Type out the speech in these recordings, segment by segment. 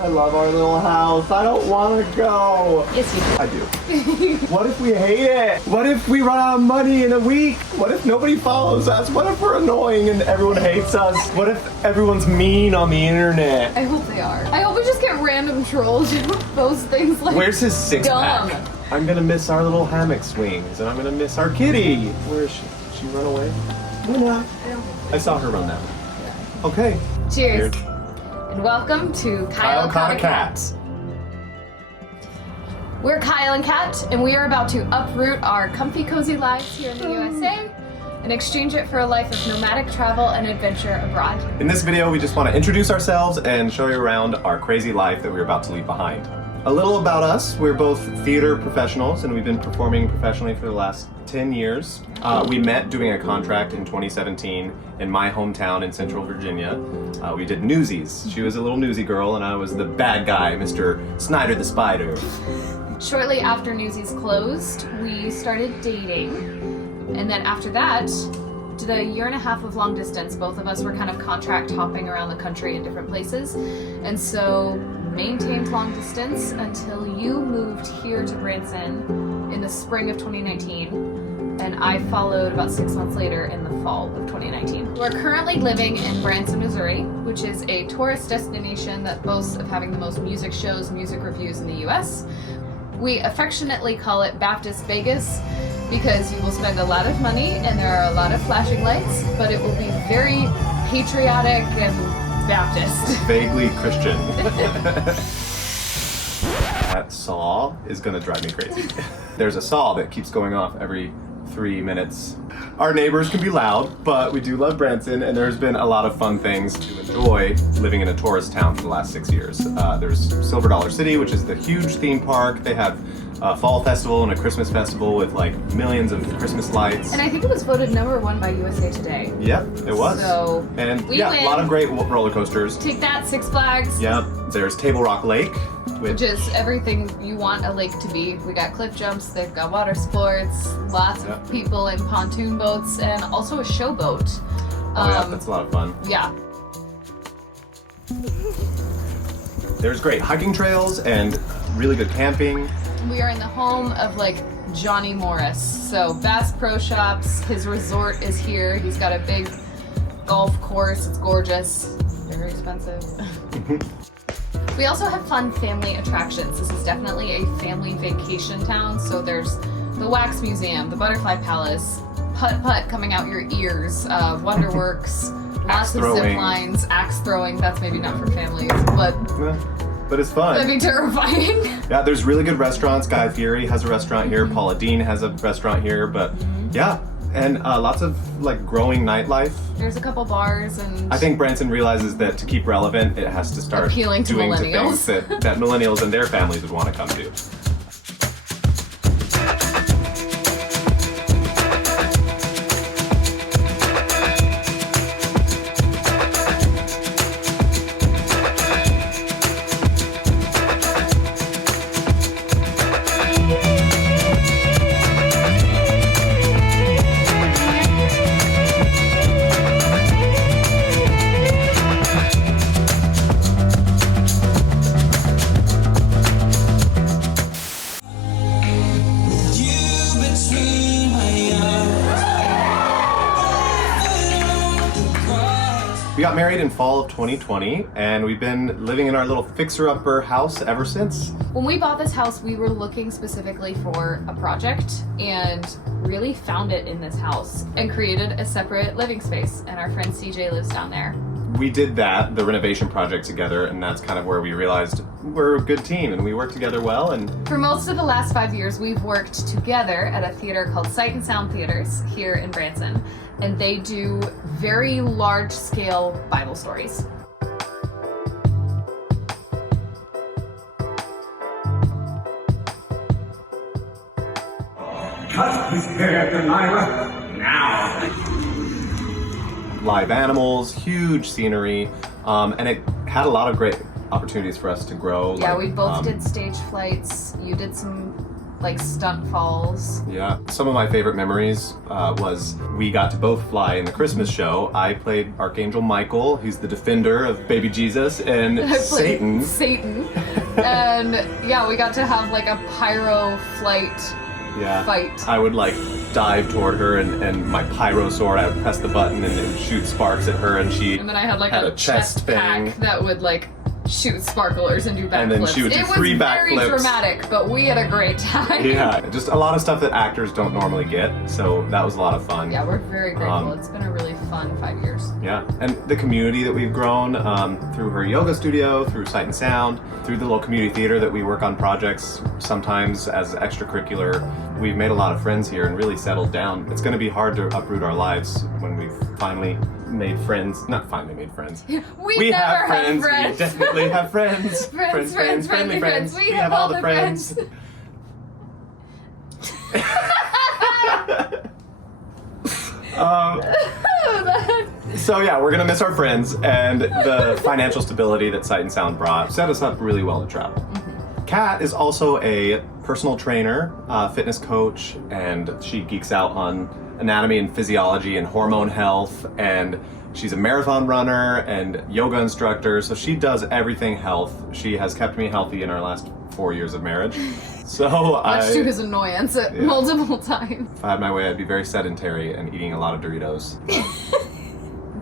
I love our little house. I don't want to go. Yes, you do. I do. What if we hate it? What if we run out of money in a week? What if nobody follows us? What if we're annoying and everyone hates us? What if everyone's mean on the internet? I hope they are. I hope we just get random trolls who post things like Where's his six-pack? dumb. I'm gonna miss our little hammock swings, and I'm gonna miss our kitty. Where is she? Did she run away? No. I saw her run that way. Okay. Cheers. And welcome to KyleCaughtaCat. We're Kyle and Kat, and we are about to uproot our comfy, cozy lives here in the USA and exchange it for a life of nomadic travel and adventure abroad. In this video, we just want to introduce ourselves and show you around our crazy life that we're about to leave behind. A little about us, we're both theater professionals and we've been performing professionally for the last 10 years. We met doing a contract in 2017 in my hometown in Central Virginia. We did Newsies. She was a little newsy girl and I was the bad guy, Mr. Snyder the Spider. Shortly after Newsies closed, we started dating, and then after that, did a year and a half of long distance. Both of us were kind of contract hopping around the country in different places, and so maintained long distance until you moved here to Branson in the spring of 2019, and I followed about 6 months later in the fall of 2019. We're currently living in Branson, Missouri, which is a tourist destination that boasts of having the most music shows, music reviews in the US. We affectionately call it Baptist Vegas because you will spend a lot of money and there are a lot of flashing lights, but it will be very patriotic and Baptist. Vaguely Christian. That saw is gonna drive me crazy. There's a saw that keeps going off every 3 minutes. Our neighbors can be loud, but we do love Branson, and there's been a lot of fun things to enjoy living in a tourist town for the last 6 years. There's Silver Dollar City, which is the huge theme park. They have a fall festival and a Christmas festival with like millions of Christmas lights. And I think it was voted #1 by USA Today. Yep, it was. So and we yeah, win. a lot of great roller coasters. Take that, Six Flags. Yep, there's Table Rock Lake, Which is everything you want a lake to be. We got cliff jumps, they've got water sports, lots of people in pontoon boats, and also a showboat. Yeah, that's a lot of fun. Yeah. There's great hiking trails and really good camping. We are in the home of like Johnny Morris. So Bass Pro Shops, his resort is here. He's got a big golf course. It's gorgeous. Very expensive. We also have fun family attractions. This is definitely a family vacation town. So there's the Wax Museum, the Butterfly Palace, putt-putt coming out your ears, Wonderworks, lots of zip lines, axe throwing. That's maybe not for families, but it's fun. that'd be terrifying. Yeah, there's really good restaurants. Guy Fieri has a restaurant here. Paula Deen has a restaurant here. But yeah, and lots of like growing nightlife. There's a couple bars and... I think Branson realizes that to keep relevant, it has to start appealing to doing millennials. to things that millennials and their families would want to come to. We got married in fall of 2020, and we've been living in our little fixer-upper house ever since. When we bought this house, we were looking specifically for a project and really found it in this house and created a separate living space. And our friend CJ lives down there. We did that, the renovation project together, and that's kind of where we realized we're a good team and we work together well. And for most of the last 5 years, we've worked together at a theater called Sight and Sound Theaters here in Branson. And they do very large-scale Bible stories. Cut his hair, Delilah, now! Live animals, huge scenery, and it had a lot of great opportunities for us to grow. Yeah, we both did stage flights. You did some like stunt falls. Yeah. Some of my favorite memories was we got to both fly in the Christmas show. I played Archangel Michael, he's the defender of baby Jesus, and Satan. And yeah, we got to have like a pyro flight fight. I would like dive toward her and my pyro sword, I would press the button and it would shoot sparks at her, and she And then I had like had a chest thing pack that would like shoot sparklers and do backflips. And then she would do 3 backflips. It was very dramatic, but we had a great time. Yeah, just a lot of stuff that actors don't normally get, so that was a lot of fun. Yeah, we're very grateful. It's been a really fun 5 years. Yeah, and the community that we've grown through her yoga studio, through Sight and Sound, through the little community theater that we work on projects sometimes as extracurricular. We've made a lot of friends here and really settled down. It's going to be hard to uproot our lives when we've finally made friends. Not finally made friends. We never have friends. We definitely have friends. friends, friendly friends. We have all the friends. So yeah, we're gonna miss our friends, and the financial stability that Sight and Sound brought set us up really well to travel. Kat is also a personal trainer, fitness coach, and she geeks out on anatomy and physiology and hormone health, and she's a marathon runner and yoga instructor, so she does everything health. She has kept me healthy in our last 4 years of marriage. So Much to his annoyance multiple times. If I had my way, I'd be very sedentary and eating a lot of Doritos.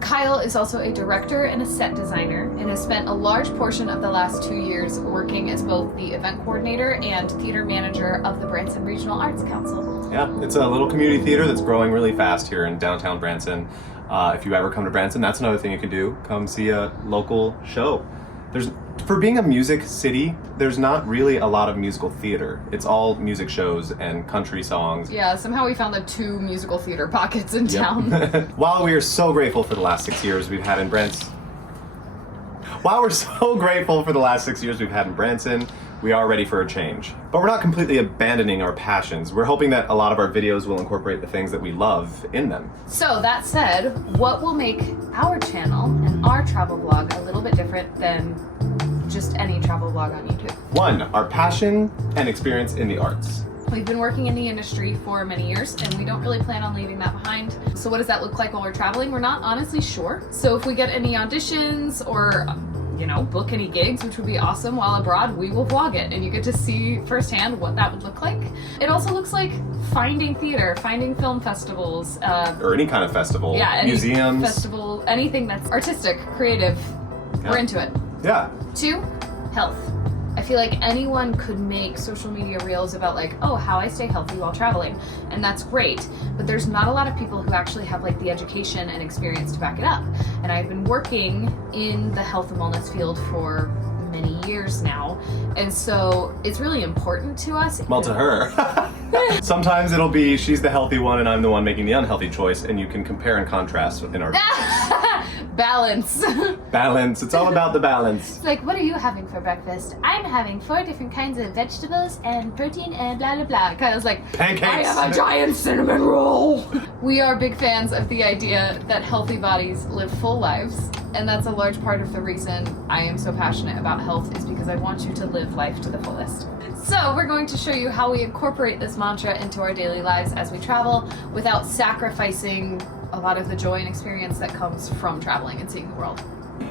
Kyle is also a director and a set designer and has spent a large portion of the last 2 years working as both the event coordinator and theater manager of the Branson Regional Arts Council. Yeah, it's a little community theater that's growing really fast here in downtown Branson. If you ever come to Branson, that's another thing you can do. Come see a local show. For being a music city, there's not really a lot of musical theater. It's all music shows and country songs. Yeah, somehow we found the 2 musical theater pockets in town. While we are so grateful for the last 6 years we've had in Branson, we are ready for a change. But we're not completely abandoning our passions. We're hoping that a lot of our videos will incorporate the things that we love in them. So that said, what will make our channel and our travel vlog a little bit different than just any travel vlog on YouTube? 1, our passion and experience in the arts. We've been working in the industry for many years and we don't really plan on leaving that behind. So what does that look like while we're traveling? We're not honestly sure. So if we get any auditions or book any gigs, which would be awesome while abroad, we will vlog it and you get to see firsthand what that would look like. It also looks like finding theater, finding film festivals. Or any kind of festival. Yeah, any museums. festival, anything that's artistic, creative. Yeah. We're into it. Yeah. 2, health. I feel like anyone could make social media reels about like, oh, how I stay healthy while traveling. And that's great. But there's not a lot of people who actually have like the education and experience to back it up. And I've been working in the health and wellness field for many years now. And so it's really important to us. Well, to her. Sometimes it'll be she's the healthy one and I'm the one making the unhealthy choice, and you can compare and contrast in our Balance. balance. It's all about the balance. It's like, what are you having for breakfast? I'm having 4 different kinds of vegetables and protein and blah blah blah. Kyle's like, pancakes. I have a giant cinnamon roll. We are big fans of the idea that healthy bodies live full lives, and that's a large part of the reason I am so passionate about health, is because I want you to live life to the fullest. So we're going to show you how we incorporate this mantra into our daily lives as we travel without sacrificing a lot of the joy and experience that comes from traveling and seeing the world.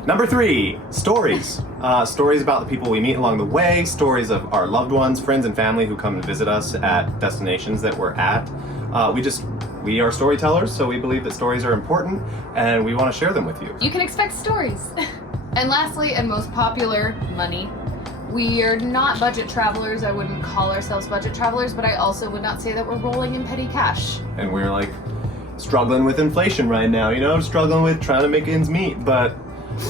Number 3, stories. Stories about the people we meet along the way, stories of our loved ones, friends and family who come and visit us at destinations that we're at. We are storytellers, so we believe that stories are important and we want to share them with you. You can expect stories. And lastly, and most popular, money. We are not budget travelers. I wouldn't call ourselves budget travelers, but I also would not say that we're rolling in petty cash. And we're like struggling with inflation right now, struggling with trying to make ends meet, but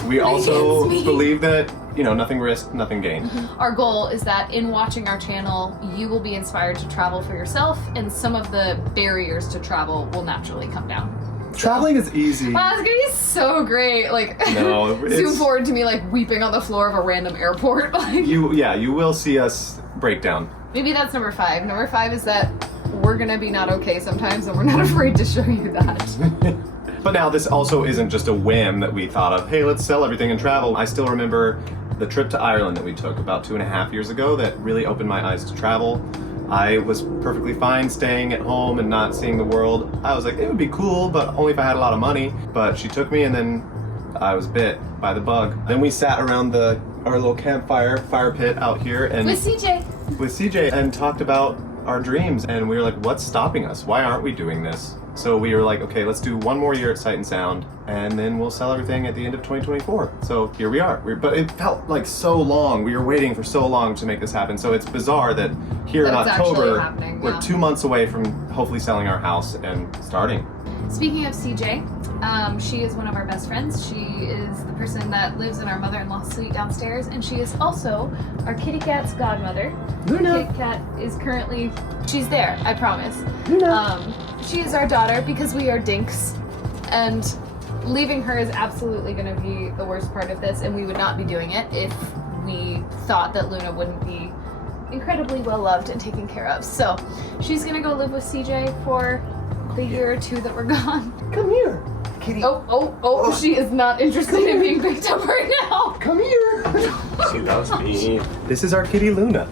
we also believe that, nothing risked, nothing gained. Our goal is that in watching our channel, you will be inspired to travel for yourself, and some of the barriers to travel will naturally come down. Traveling is easy. Wow, it's gonna be so great. No, zoom forward to me weeping on the floor of a random airport. You will see us break down. Maybe that's number 5. Number 5 is that we're gonna be not okay sometimes, and we're not afraid to show you that. But now this also isn't just a whim that we thought of, hey, let's sell everything and travel. I still remember the trip to Ireland that we took about 2.5 years ago that really opened my eyes to travel. I was perfectly fine staying at home and not seeing the world. I was like, it would be cool, but only if I had a lot of money. But she took me, and then I was bit by the bug. Then we sat around our little campfire, fire pit out here, and With CJ, and talked about our dreams. And we were like, what's stopping us? Why aren't we doing this? So we were like, okay, let's do one more year at Sight and Sound, and then we'll sell everything at the end of 2024. So here we are. But it felt like so long. We were waiting for so long to make this happen. So it's bizarre that here in That it's actually October, happening, we're yeah. 2 months away from hopefully selling our house and starting. Speaking of CJ, she is one of our best friends. She is the person that lives in our mother-in-law's suite downstairs, and she is also our kitty cat's godmother. Luna. Kitty cat is currently, she's there, I promise. Luna. She is our daughter because we are dinks, and leaving her is absolutely going to be the worst part of this, and we would not be doing it if we thought that Luna wouldn't be incredibly well loved and taken care of. So she's going to go live with CJ for the year or two that we're gone. Come here, kitty. Oh, she is not interested in being picked up right now. Come here. She loves me. This is our kitty Luna.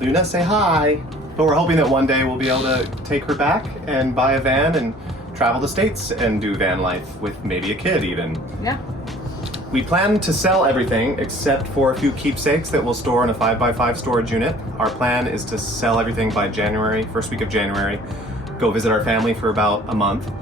Luna, say hi. But we're hoping that one day we'll be able to take her back and buy a van and travel the States and do van life with maybe a kid even. Yeah. We plan to sell everything except for a few keepsakes that we'll store in a 5x5 storage unit. Our plan is to sell everything by January, first week of January, go visit our family for about a month,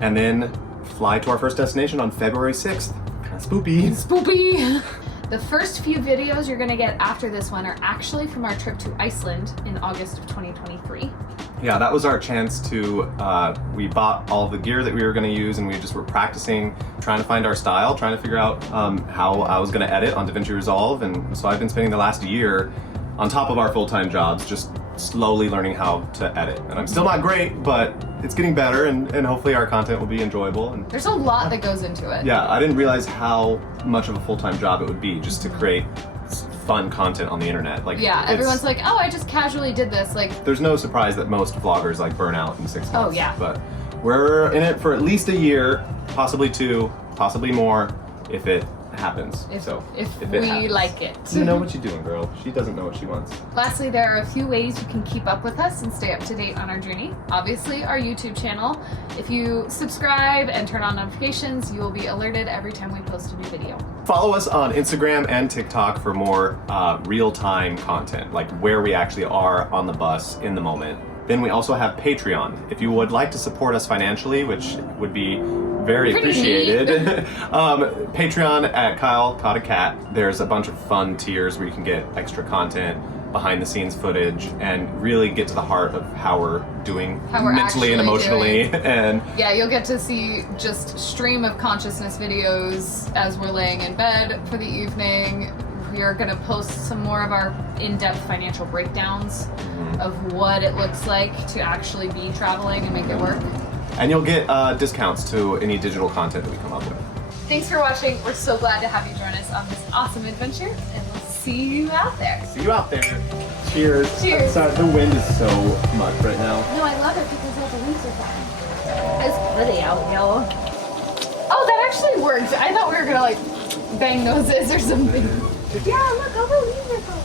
and then fly to our first destination on February 6th. Kind of spoopy. Spoopy! The first few videos you're gonna get after this one are actually from our trip to Iceland in August of 2023. Yeah, that was our chance to, we bought all the gear that we were gonna use, and we just were practicing, trying to find our style, trying to figure out how I was gonna edit on DaVinci Resolve. And so I've been spending the last year on top of our full-time jobs, just slowly learning how to edit. And I'm still not great, but it's getting better, and hopefully our content will be enjoyable. And There's a lot that goes into it. yeah, I didn't realize how much of a full-time job it would be just to create fun content on the internet. Like, Yeah, it's- everyone's like, oh, I just casually did this. Like, there's no surprise that most vloggers like burn out in 6 months. Oh, yeah. But we're in it for at least a year, possibly 2, possibly more, if it happens. if it we happens. like it. You know what you're doing, girl. She doesn't know what she wants. Lastly, there are a few ways you can keep up with us and stay up to date on our journey. Obviously, our YouTube channel. If you subscribe and turn on notifications, you will be alerted every time we post a new video. Follow us on Instagram and TikTok for more real-time content, like where we actually are on the bus in the moment. Then we also have Patreon. If you would like to support us financially, which would be very Pretty appreciated, Patreon at KyleCaughtaCat. There's a bunch of fun tiers where you can get extra content, behind-the-scenes footage, and really get to the heart of how we're doing How we're mentally and actually emotionally. And Yeah, you'll get to see just stream of consciousness videos as we're laying in bed for the evening. We are going to post some more of our in-depth financial breakdowns of what it looks like to actually be traveling and make it work. And you'll get discounts to any digital content that we come up with. Thanks for watching. We're so glad to have you join us on this awesome adventure, and we'll see you out there. See you out there. Cheers. Cheers. Sorry, the wind is so much right now. No, I love it because all the leaves are fine. It's pretty out, y'all. Oh, that actually worked. I thought we were gonna like bang noses or something. Yeah, look, all the leaves are gone.